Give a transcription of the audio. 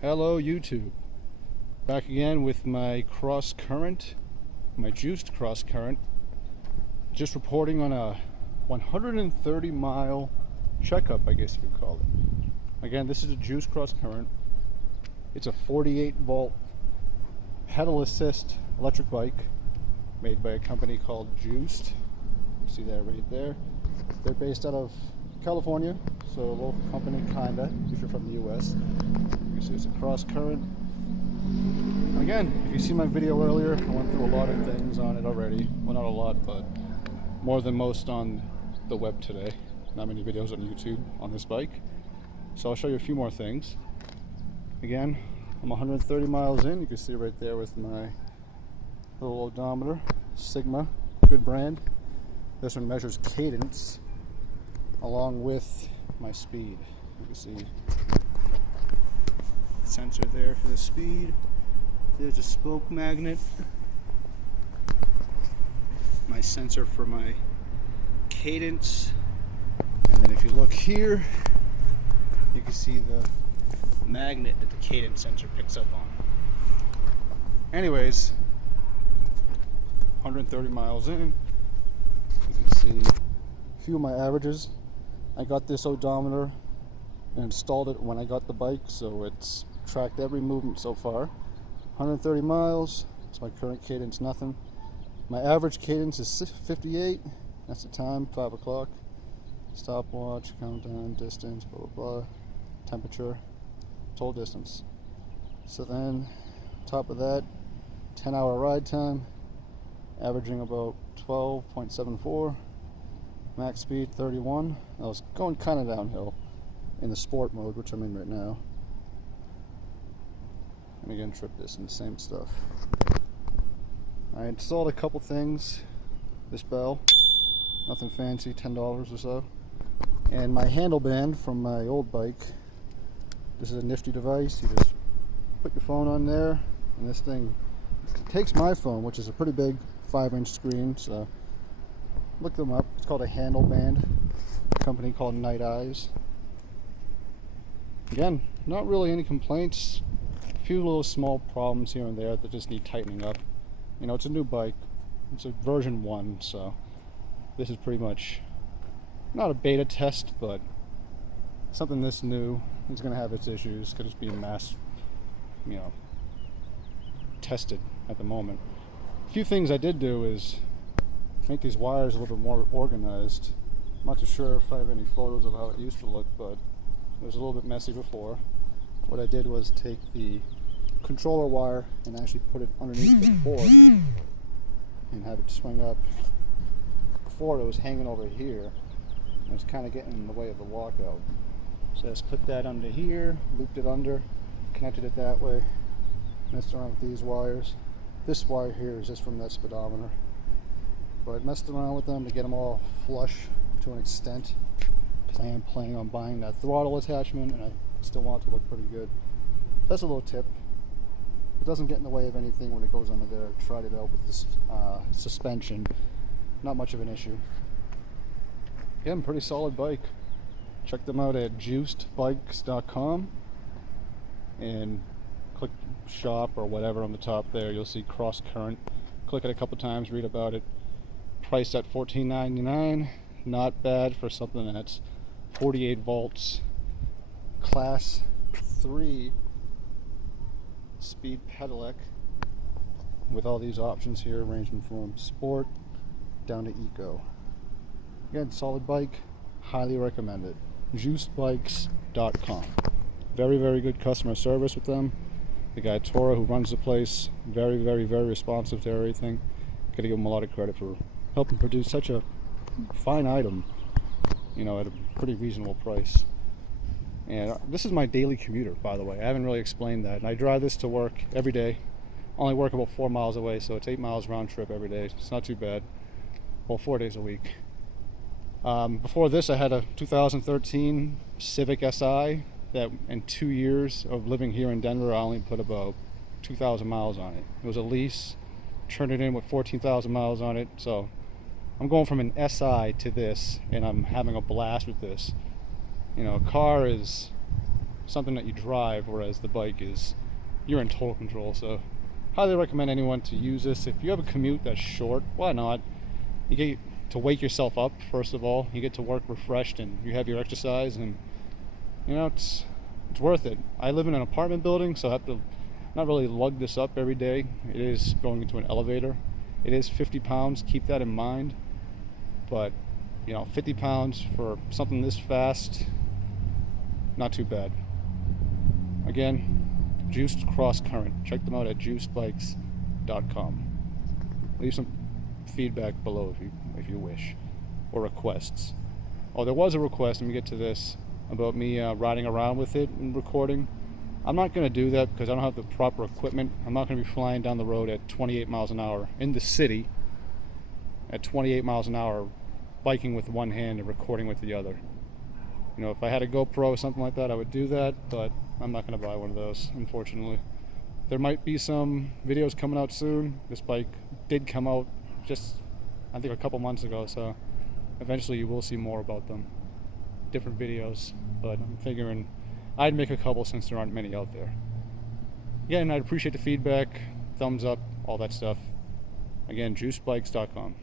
Hello YouTube, back again with my CrossCurrent, my juiced CrossCurrent, just reporting on a 130 mile checkup, I guess you could call it. Again, this is a juiced CrossCurrent. It's a 48 volt pedal assist electric bike made by a company called Juiced. You see that right there. They're based out of California, so a local company kinda, if you're from the US. You see it's a CrossCurrent. Again, if you see my video earlier, I went through a lot of things on it already. Well, not a lot, but more than most on the web today. Not many videos on YouTube on this bike. So I'll show you a few more things. Again, I'm 130 miles in. You can see right there with my little odometer. Sigma, good brand. This one measures cadence along with my speed. You can see sensor there for the speed. There's a spoke magnet. My sensor for my cadence. And then if you look here, you can see the magnet that the cadence sensor picks up on. Anyways, 130 miles in. You can see a few of my averages. I got this odometer and installed it when I got the bike, so it's tracked every movement so far. 130 miles, it's my current cadence, nothing. My average cadence is 58, that's the time, 5 o'clock. Stopwatch, countdown, distance, blah, blah, blah. Temperature, total distance. So then, top of that, 10-hour ride time, averaging about 12.74. Max speed 31. I was going kind of downhill in the sport mode, which I'm in right now. And again, trip this and the same stuff. I installed a couple things. This bell, nothing fancy, $10 or so. And my handle band from my old bike. This is a nifty device. You just put your phone on there, and this thing takes my phone, which is a pretty big 5-inch screen. So look them up. It's called a handle band. A company called Night Eyes. Again, not really any complaints. A few little small problems here and there that just need tightening up. You know, it's a new bike. It's a version 1, so this is pretty much not a beta test, but something this new is going to have its issues because it's being mass, tested at the moment. A few things I did do is make these wires a little bit more organized. I'm not too sure if I have any photos of how it used to look, but it was a little bit messy before. What I did was take the controller wire and actually put it underneath the fork and have it swing up. Before it was hanging over here, and it was kind of getting in the way of the walkout. So I just put that under here, looped it under, connected it that way, messed around with these wires. This wire here is just from that speedometer. But I messed around with them to get them all flush to an extent, because I am planning on buying that throttle attachment, and I still want it to look pretty good. That's a little tip. It doesn't get in the way of anything when it goes under there. I tried it out with this suspension. Not much of an issue. Again, pretty solid bike. Check them out at juicedbikes.com and click shop or whatever on the top there. You'll see CrossCurrent. Click it a couple times, read about it. Priced at $14.99. Not bad for something that's 48 volts, class 3 speed pedelec with all these options here, ranging from sport down to eco. Again, solid bike, highly recommend it. juicedbikes.com. Very, very good customer service with them. The guy Tora who runs the place, very, very, very responsive to everything. Gotta give him a lot of credit for helping produce such a fine item, at a pretty reasonable price. And this is my daily commuter, by the way. I haven't really explained that. And I drive this to work every day. Only work about 4 miles away, so it's 8 miles round trip every day. It's not too bad. Well, 4 days a week. Before this, I had a 2013 Civic Si that in 2 years of living here in Denver, I only put about 2,000 miles on it. It was a lease, turned it in with 14,000 miles on it. So I'm going from an Si to this, and I'm having a blast with this. A car is something that you drive, whereas the bike is, you're in total control. So highly recommend anyone to use this. If you have a commute that's short, why not? You get to wake yourself up, first of all. You get to work refreshed and you have your exercise, and you know, it's worth it. I live in an apartment building, so I have to not really lug this up every day. It is going into an elevator. It is 50 pounds, keep that in mind. But, you know, 50 pounds for something this fast, not too bad. Again, Juiced CrossCurrent. Check them out at juicedbikes.com. Leave some feedback below if you wish, or requests. Oh, there was a request, let me get to this, about me riding around with it and recording. I'm not going to do that because I don't have the proper equipment. I'm not going to be flying down the road at 28 miles an hour in the city at 28 miles an hour, biking with one hand and recording with the other. You know, if I had a GoPro or something like that, I would do that, but I'm not going to buy one of those, unfortunately. There might be some videos coming out soon. This bike did come out just, I think, a couple months ago, so eventually you will see more about them. Different videos, but I'm figuring I'd make a couple since there aren't many out there. Yeah, and I'd appreciate the feedback, thumbs up, all that stuff. Again, juicebikes.com.